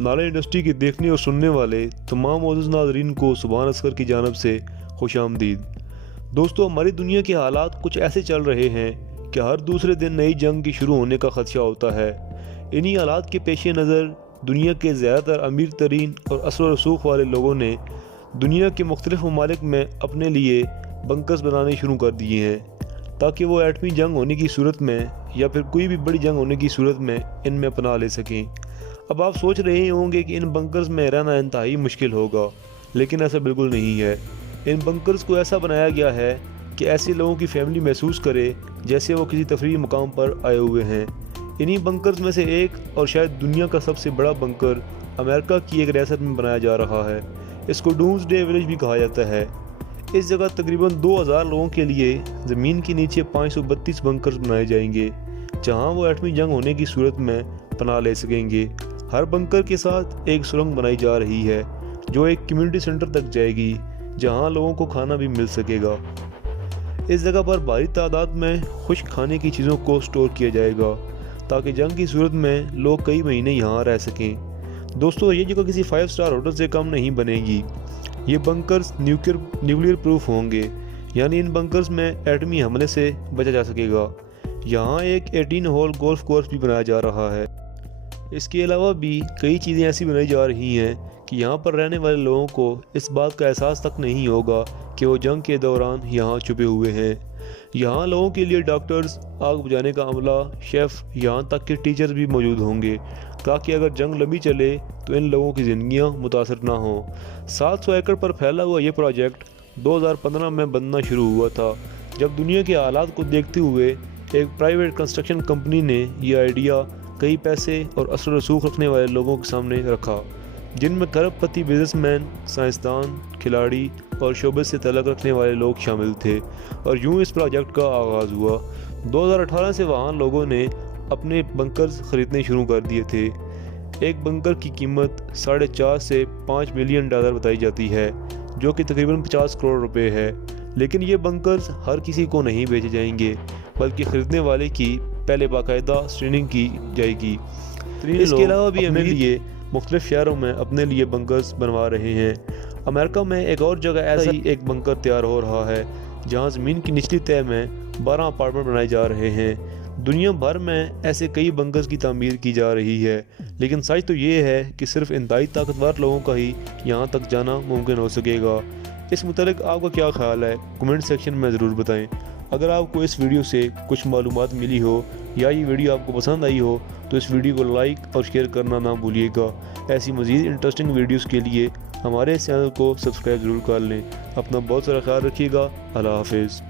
نالے انڈسٹری کے دیکھنے اور سننے والے تمام معزز ناظرین کو سبحان اصغر کی جانب سے خوش آمدید۔ دوستو، ہماری دنیا کے حالات کچھ ایسے چل رہے ہیں کہ ہر دوسرے دن نئی جنگ کی شروع ہونے کا خدشہ ہوتا ہے۔ انہی حالات کے پیش نظر دنیا کے زیادہ تر امیر ترین اور اثر و رسوخ والے لوگوں نے دنیا کے مختلف ممالک میں اپنے لیے بنکرز بنانے شروع کر دیے ہیں تاکہ وہ ایٹمی جنگ ہونے کی صورت میں یا پھر کوئی بھی بڑی جنگ ہونے کی صورت میں ان میں پناہ لے سکیں۔ اب آپ سوچ رہے ہوں گے کہ ان بنکرز میں رہنا انتہائی مشکل ہوگا، لیکن ایسا بالکل نہیں ہے۔ ان بنکرز کو ایسا بنایا گیا ہے کہ ایسے لوگوں کی فیملی محسوس کرے جیسے وہ کسی تفریحی مقام پر آئے ہوئے ہیں۔ انہی بنکرز میں سے ایک اور شاید دنیا کا سب سے بڑا بنکر امریکہ کی ایک ریاست میں بنایا جا رہا ہے۔ اس کو ڈومز ڈے ولیج بھی کہا جاتا ہے۔ اس جگہ تقریباً 2000 لوگوں کے لیے زمین کے نیچے 532 بنکرز بنائے جائیں گے جہاں وہ ایٹمی جنگ ہونے کی صورت میں پناہ لے سکیں گے۔ ہر بنکر کے ساتھ ایک سرنگ بنائی جا رہی ہے جو ایک کمیونٹی سینٹر تک جائے گی جہاں لوگوں کو کھانا بھی مل سکے گا۔ اس جگہ پر بھاری تعداد میں خشک کھانے کی چیزوں کو سٹور کیا جائے گا تاکہ جنگ کی صورت میں لوگ کئی مہینے یہاں رہ سکیں۔ دوستو، یہ جگہ کسی 5 سٹار ہوٹل سے کم نہیں بنے گی۔ یہ بنکرز نیوکلیئر پروف ہوں گے، یعنی ان بنکرز میں ایٹمی حملے سے بچا جا سکے گا۔ یہاں ایک 18 ہول گولف کورس بھی بنایا جا رہا ہے۔ اس کے علاوہ بھی کئی چیزیں ایسی بنائی جا رہی ہیں کہ یہاں پر رہنے والے لوگوں کو اس بات کا احساس تک نہیں ہوگا کہ وہ جنگ کے دوران یہاں چھپے ہوئے ہیں۔ یہاں لوگوں کے لیے ڈاکٹرز، آگ بجھانے کا عملہ، شیف، یہاں تک کہ ٹیچرز بھی موجود ہوں گے تاکہ اگر جنگ لمبی چلے تو ان لوگوں کی زندگیاں متاثر نہ ہوں۔ 700 ایکڑ پر پھیلا ہوا یہ پروجیکٹ 2015 میں بننا شروع ہوا تھا، جب دنیا کے حالات کو دیکھتے ہوئے ایک پرائیویٹ کنسٹرکشن کمپنی نے یہ آئیڈیا کئی پیسے اور اثر و رسوخ رکھنے والے لوگوں کے سامنے رکھا، جن میں کروڑ پتی بزنس مین، سائنسدان، کھلاڑی اور شعبے سے تعلق رکھنے والے لوگ شامل تھے، اور یوں اس پروجیکٹ کا آغاز ہوا۔ 2018 سے وہاں لوگوں نے اپنے بنکرز خریدنے شروع کر دیے تھے۔ ایک بنکر کی قیمت 4.5 سے 5 ملین ڈالر بتائی جاتی ہے، جو کہ تقریباً 50 کروڑ روپے ہے۔ لیکن یہ بنکرز ہر کسی کو نہیں بیچے جائیں گے، بلکہ خریدنے والے کی پہلے باقاعدہ اسکریننگ کی جائے گی۔ اس کے علاوہ بھی اپنے لیے مختلف شہروں میں اپنے لیے بنکرز بنوا رہے ہیں۔ امریکہ میں ایک اور جگہ ایسا ہی ایک بنکر تیار ہو رہا ہے جہاں زمین کی نچلی تہہ میں 12 اپارٹمنٹ بنائے جا رہے ہیں۔ دنیا بھر میں ایسے کئی بنکرز کی تعمیر کی جا رہی ہے، لیکن سچ تو یہ ہے کہ صرف انتہائی طاقتور لوگوں کا ہی یہاں تک جانا ممکن ہو سکے گا۔ اس متعلق آپ کا کیا خیال ہے؟ کمنٹ سیکشن میں ضرور بتائیں۔ اگر آپ کو اس ویڈیو سے کچھ معلومات ملی ہو یا یہ ویڈیو آپ کو پسند آئی ہو تو اس ویڈیو کو لائک اور شیئر کرنا نہ بھولیے گا۔ ایسی مزید انٹرسٹنگ ویڈیوز کے لیے ہمارے اس چینل کو سبسکرائب ضرور کر لیں۔ اپنا بہت سارا خیال رکھیے گا۔ اللہ حافظ۔